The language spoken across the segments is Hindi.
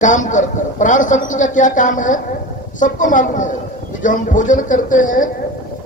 काम करता है। प्राण शक्ति का क्या काम है सबको मालूम है कि जब हम भोजन करते हैं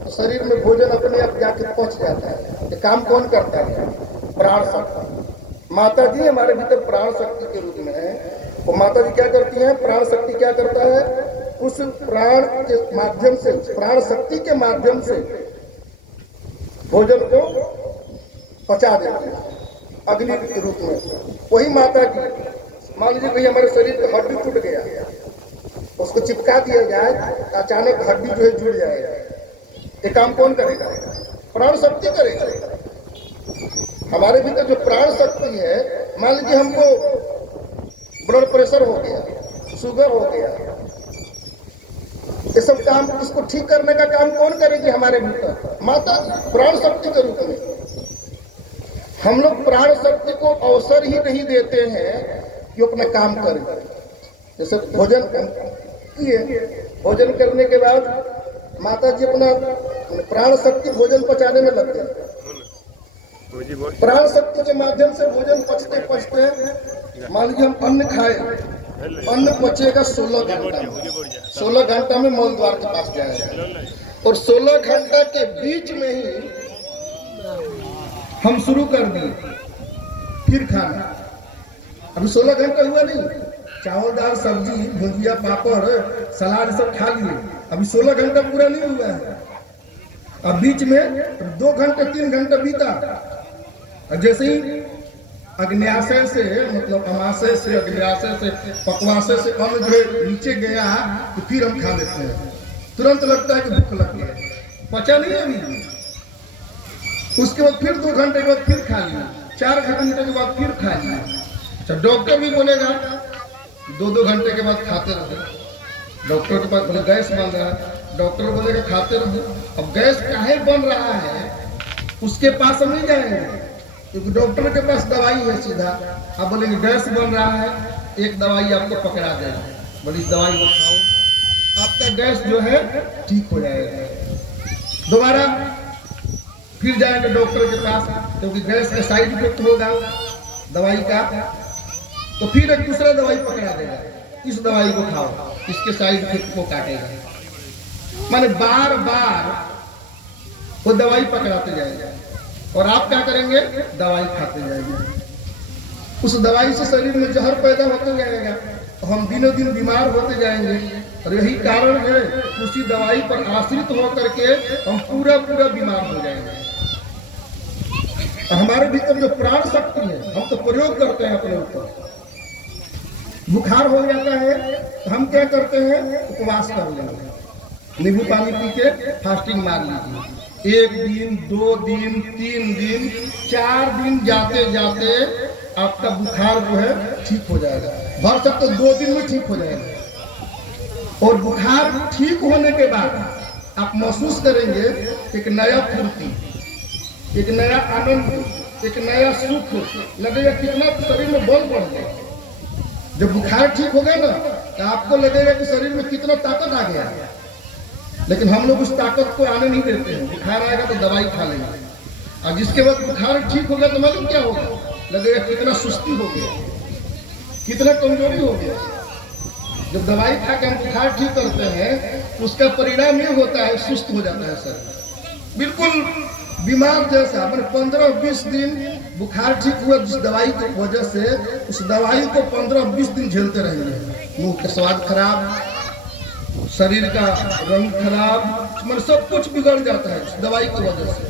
तो शरीर में भोजन अपने आप जाकर पहुंच जाता है। ये काम कौन करता है? प्राण शक्ति। माता जी हमारे भीतर प्राण शक्ति के रूप में है। वो माता जी क्या करती हैं? प्राण शक्ति क्या करता है? उस प्राण के माध्यम से, प्राण शक्ति के माध्यम से भोजन को पचा देती है अग्नि के रूप में। वही माता जी, मान लीजिए भाई हमारे शरीर का हड्डी टूट गया, उसको चिपका दिया जाए, अचानक हड्डी जो है जुड़ जाएगा। ये काम कौन करेगा? प्राण शक्ति करेगा। हमारे भीतर जो प्राण शक्ति है, मान लीजिए हमको ब्लड प्रेशर हो गया, शुगर हो गया, ये सब काम, इसको ठीक करने का काम कौन करेगी? हमारे भीतर माता प्राण शक्ति के रूप में। हम लोग प्राण शक्ति को अवसर ही नहीं देते हैं कि अपना काम करें। जैसे भोजन किए, भोजन करने के बाद माता जी अपना प्राण शक्ति भोजन पचाने में लग गए। प्राण शक्ति के माध्यम से भोजन पचते पचते, मान लीजिए हम अन्न खाए, अन्न पचेगा 16 घंटा में। 16 घंटा में मल द्वार के पास जाएगा और 16 घंटा के बीच में ही हम शुरू कर दिए फिर खाना। अभी 16 घंटा हुआ नहीं, चावल दाल सब्जी भुजिया पापड़ सलाद सब खा लिए, अभी 16 घंटा पूरा नहीं हुआ है। अब बीच में 2 घंटे 3 घंटा बीता। जैसे ही अग्न्याशय से, मतलब अमाशय से, अग्न्याशय से, पकवाशय से अन्न जो है नीचे गया तो फिर हम खा लेते हैं। तुरंत लगता है कि भूख लग गया, पचा नहीं अभी। उसके बाद फिर 2 घंटे के बाद फिर खा लिया, 4 घंटे के बाद फिर खा लिया। अच्छा, डॉक्टर भी बोलेगा 2-2 घंटे के बाद खाते रहो। डॉक्टर के पास बोले गैस बन रहा है, डॉक्टर बोलेगा खाते रहो। अब गैस काहे बन रहा है उसके पास हम नहीं जाएंगे, क्योंकि डॉक्टर के पास दवाई है सीधा। आप बोलेंगे गैस बन रहा है, एक दवाई आपको पकड़ा देगा, बोले इस दवाई को खाओ, आपका गैस जो है ठीक हो जाएगा। दोबारा फिर जाएंगे डॉक्टर के पास, क्योंकि गैस का साइड इफेक्ट होगा दवाई का, तो फिर एक दूसरा दवाई पकड़ा देगा, इस दवाई को खाओ, इसके साइड इफेक्ट को काटेगा। माने बार बार वो दवाई पकड़ाते जाएगा और आप क्या करेंगे? दवाई खाते जाएंगे। उस दवाई से शरीर में जहर पैदा होते जाएगा, हम दिनों दिन बीमार होते जाएंगे। और यही कारण है उसी दवाई पर आश्रित होकर के हम पूरा बीमार हो जाएंगे। हमारे भीतर जो प्राण शक्ति है हम तो प्रयोग करते हैं अपने ऊपर। बुखार हो जाता है तो हम क्या करते हैं? उपवास कर लेंगे, नींबू पानी पी के फास्टिंग मार लीजिए। 1 दिन 2 दिन 3 दिन 4 दिन जाते जाते आपका बुखार जो है ठीक हो जाएगा। भर तक तो 2 दिन में ठीक हो जाएगा। और बुखार ठीक होने के बाद आप महसूस करेंगे एक नया फुर्ती, एक नया आनंद, एक नया सुख लगेगा। कितना शरीर में बल बढ़ गया। जब बुखार ठीक होगा ना तो आपको लगेगा कि शरीर में कितना ताकत आ गया। लेकिन हम लोग उस ताकत को आने नहीं देते हैं। बुखार आएगा तो दवाई खा लेंगे, और जिसके बाद बुखार ठीक होगा तो मालूम क्या होगा? लगेगा कितना सुस्ती हो गया, कितना कमजोरी हो गया। जब दवाई खा के हम बुखार ठीक करते हैं तो उसका परिणाम ये होता है सुस्त हो जाता है शरीर, बिल्कुल बीमार जैसा। मैंने 15-20 दिन बुखार ठीक हुआ जिस दवाई की वजह से, उस दवाई को 15-20 दिन झेलते रहेंगे। मुंह का स्वाद खराब, शरीर का रंग खराब, मतलब सब कुछ बिगड़ जाता है उस दवाई की वजह से।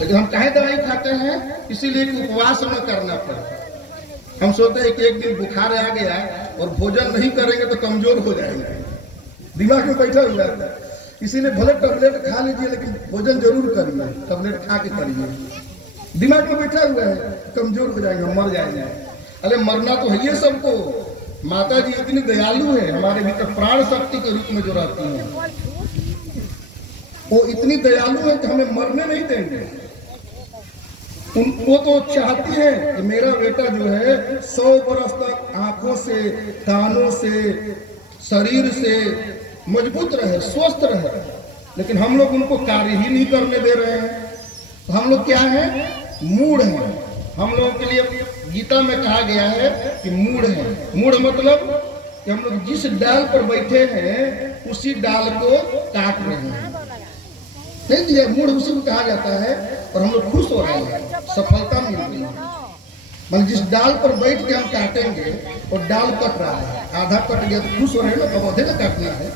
लेकिन हम काहे दवाई खाते हैं? इसीलिए कि उपवास न करना पड़े। हम सोचते हैं कि एक दिन बुखार आ गया और भोजन नहीं करेंगे तो कमजोर हो जाएंगे, दिमाग में बैठा हुआ है। इसीलिए भले टैबलेट खा लीजिए लेकिन भोजन जरूर करिए, टैबलेट खा के करिए। दिमाग में बैठा हुआ है कमजोर हो जाएंगे, मर जाएंगे। अरे मरना तो है ये सबको। माता जी इतनी दयालु है, हमारे भीतर प्राण शक्ति के रूप में जो रहती है, वो इतनी दयालु है कि हमें मरने नहीं देंगे। उनको तो चाहती है कि मेरा बेटा जो है 100 बरस तक आंखों से, कानों से, शरीर से मजबूत रहे, स्वस्थ रहे। लेकिन हम लोग उनको कार्य ही नहीं करने दे रहे हैं। तो हम लोग क्या है? मूढ़ हैं। हम लोगों के लिए गीता में कहा गया है कि मूढ़ है। मूढ़ मतलब कि हम लोग जिस डाल पर बैठे हैं उसी डाल को काट रहे हैं। नहीं दिया, मूढ़ उसी को कहा जाता है। और हम लोग खुश हो रहे हैं, सफलता मिल रही है। मतलब जिस डाल पर बैठ के हम काटेंगे और डाल कट रहा है, आधा कट गया तो खुश हो रहे हैं ना, अब आधे ना काटना है।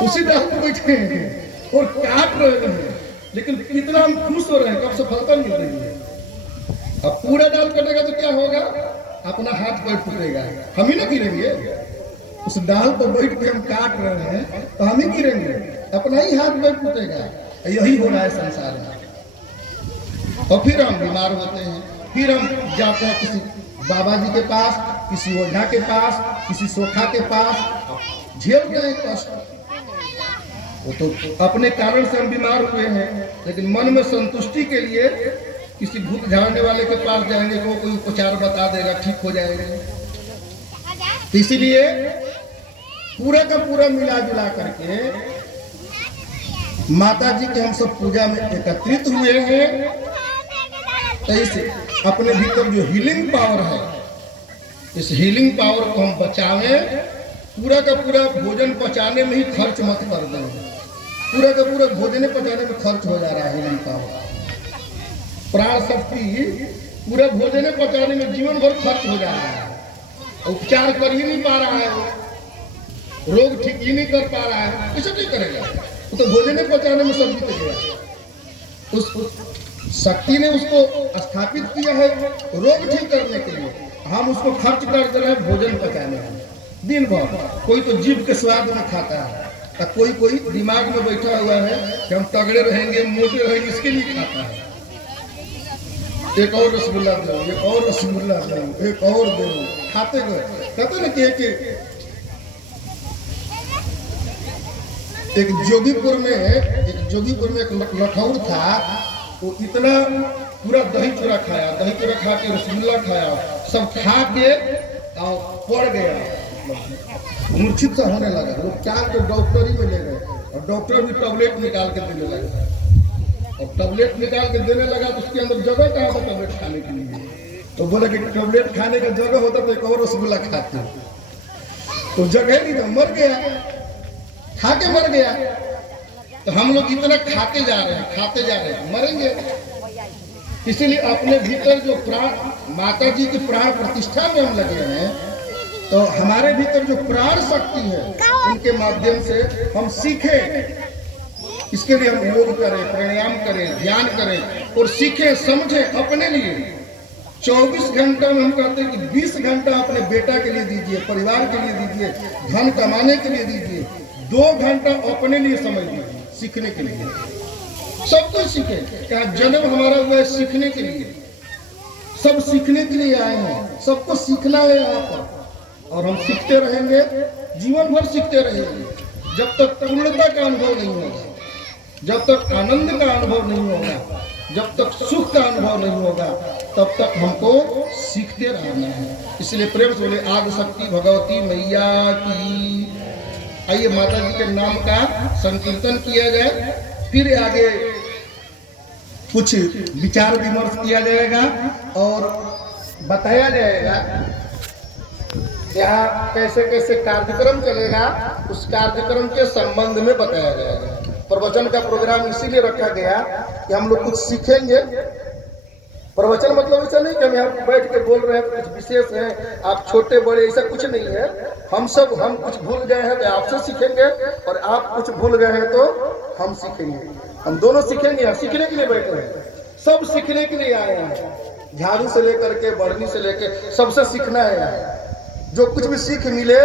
उसी डाल पर बैठे हैं और काट रहे हैं, लेकिन कितना हम खुश हो रहे हैं, कब सफलता मिल रही है। अब पूरा डाल कटेगा तो क्या होगा, अपना हाथ पैर टूटेगा, हम ही ना गिरेंगे। उस डाल पर बैठ के हम काट रहे हैं तो हम ही गिरेंगे, अपना ही हाथ पैर टूटेगा। यही हो रहा है संसार में। और फिर हम बीमार होते हैं, फिर हम जाते हैं किसी बाबा जी के पास, किसी ओझा के पास, किसी सोखा के पास, झेलते हैं कष्ट। वो तो अपने कारण से हम बीमार हुए हैं, लेकिन मन में संतुष्टि के लिए किसी भूत झाड़ने वाले के पास जाएंगे तो कोई उपचार बता देगा, ठीक हो जाएगा। इसीलिए पूरा का पूरा मिला जुला करके माता जी के हम सब पूजा में एकत्रित हुए हैं। ऐसे अपने भीतर जो हीलिंग पावर है, इस हीलिंग पावर को हम बचावें। पूरा का पूरा भोजन पचाने में ही खर्च मत कर दें। पूरा का पूरा भोजन पचाने में खर्च हो जा रहा है हीलिंग पावर, प्राण शक्ति पूरा भोजन पचाने में जीवन भर खर्च हो जा रहा है। उपचार कर ही नहीं पा रहा है, वो रोग ठीक ही नहीं कर पा रहा है, कैसे नहीं करेगा। वो तो भोजन पचाने में सब बीत गया। उस शक्ति ने उसको स्थापित किया है रोग ठीक करने के लिए, हम उसको खर्च कर दे रहे हैं भोजन पकाने में दिन भर। कोई तो जीभ के स्वाद में खाता है, और कोई दिमाग में बैठा हुआ है कि हम तगड़े रहेंगे, मोटे रहेंगे, इसके लिए खाता है। एक और रसगुल्ला दो, एक और रसगुल्ला दो, एक और दो, खाते गए। कहते ना कि एक जोगीपुर में एक लखौर था, वो इतना पूरा दही चूड़ा खाया, दही चूड़ा खा के रसगुल्ला खाया, सब खा के और पड़ गया, मूर्छित सा होने लगा। वो क्या के डॉक्टरी में ले गए और डॉक्टर भी टैबलेट निकाल के देने लगा। और टैबलेट निकाल के देने लगा तो उसके अंदर जगह कहाँ था टैबलेट खाने के लिए। तो बोला कि टैबलेट खाने का जगह होता तो एक और रसगुल्ला खाते, तो जगह नहीं था, मर गया, खा के मर गया। तो हम लोग इतना खाते जा रहे हैं, मरेंगे। इसीलिए अपने भीतर जो प्राण माता जी की प्राण प्रतिष्ठा में हम लगे हैं, तो हमारे भीतर जो प्राण शक्ति है उनके माध्यम से हम सीखें। इसके लिए हम योग करें, प्राणायाम करें, ध्यान करें और सीखें, समझें अपने लिए। 24 घंटा में हम कहते हैं कि 20 घंटा अपने बेटा के लिए दीजिए, परिवार के लिए दीजिए, धन कमाने के लिए दीजिए, 2 घंटा अपने लिए समझ लीजिए, सीखने के लिए। सब कुछ सीखे, क्या जन्म हमारा हुआ है सीखने के लिए, सब सीखने के लिए आए हैं, सबको सीखना है यहाँ पर। और हम सीखते रहेंगे, जीवन भर सीखते रहेंगे, जब तक पूर्णता का अनुभव नहीं होगा, जब तक आनंद का अनुभव नहीं होगा, जब तक सुख का अनुभव नहीं होगा, तब तक हमको सीखते रहना है। इसलिए प्रेम से बोले आदि शक्ति भगवती मैया की। आइए माता जी के नाम का संकीर्तन किया जाए, फिर आगे कुछ विचार विमर्श किया जाएगा और बताया जाएगा यहाँ कैसे कैसे कार्यक्रम चलेगा, उस कार्यक्रम के संबंध में बताया जाएगा। प्रवचन का प्रोग्राम इसीलिए रखा गया कि हम लोग कुछ सीखेंगे। प्रवचन मतलब ऐसा नहीं कि हम यहाँ बैठ के बोल रहे हैं कुछ विशेष है, आप छोटे बड़े, ऐसा कुछ नहीं है। हम कुछ भूल गए हैं तो आपसे सीखेंगे, और आप कुछ भूल गए हैं तो हम सीखेंगे। हम दोनों सीखेंगे, सीखने के लिए बैठे हैं, सब सीखने के लिए आए हैं। झाड़ू से लेकर के बढ़नी से लेकर सबसे सीखना है यहाँ। जो कुछ भी सीख मिले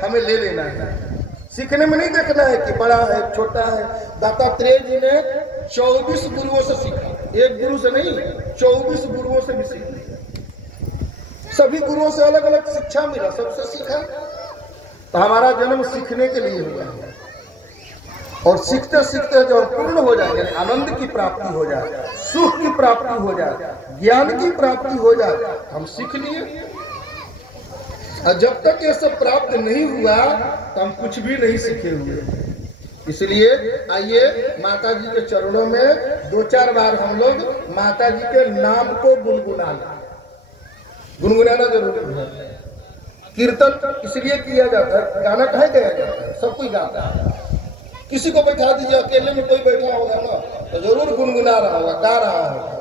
हमें ले लेना है, सीखने में नहीं देखना है कि बड़ा है छोटा है। दत्तात्रेय जी ने 24 गुरुओं से सीखा, एक गुरु से नहीं, 24 गुरुओं से भी सीखा। सभी गुरुओं से अलग अलग शिक्षा मिला, सबसे सीखा। तो हमारा जन्म सीखने के लिए हुआ है, और सीखते सीखते जब पूर्ण हो जाए, यानी आनंद की प्राप्ति हो जाए, सुख की प्राप्ति हो जाए, ज्ञान की प्राप्ति हो जाए, हम सीख लिए। और जब तक ये सब प्राप्त नहीं हुआ तो हम कुछ भी नहीं सीखे हुए। इसलिए आइए माता जी के चरणों में 2-4 बार हम लोग माता जी के नाम को गुनगुना लें। गुनगुनाना जरूरी है। कीर्तन इसलिए किया जाता है, गाना काहे गाया जाता है, सब कोई गाता है। किसी को बैठा दीजिए, अकेले में कोई बैठा होगा ना तो जरूर गुनगुना रहा होगा, गा रहा होगा।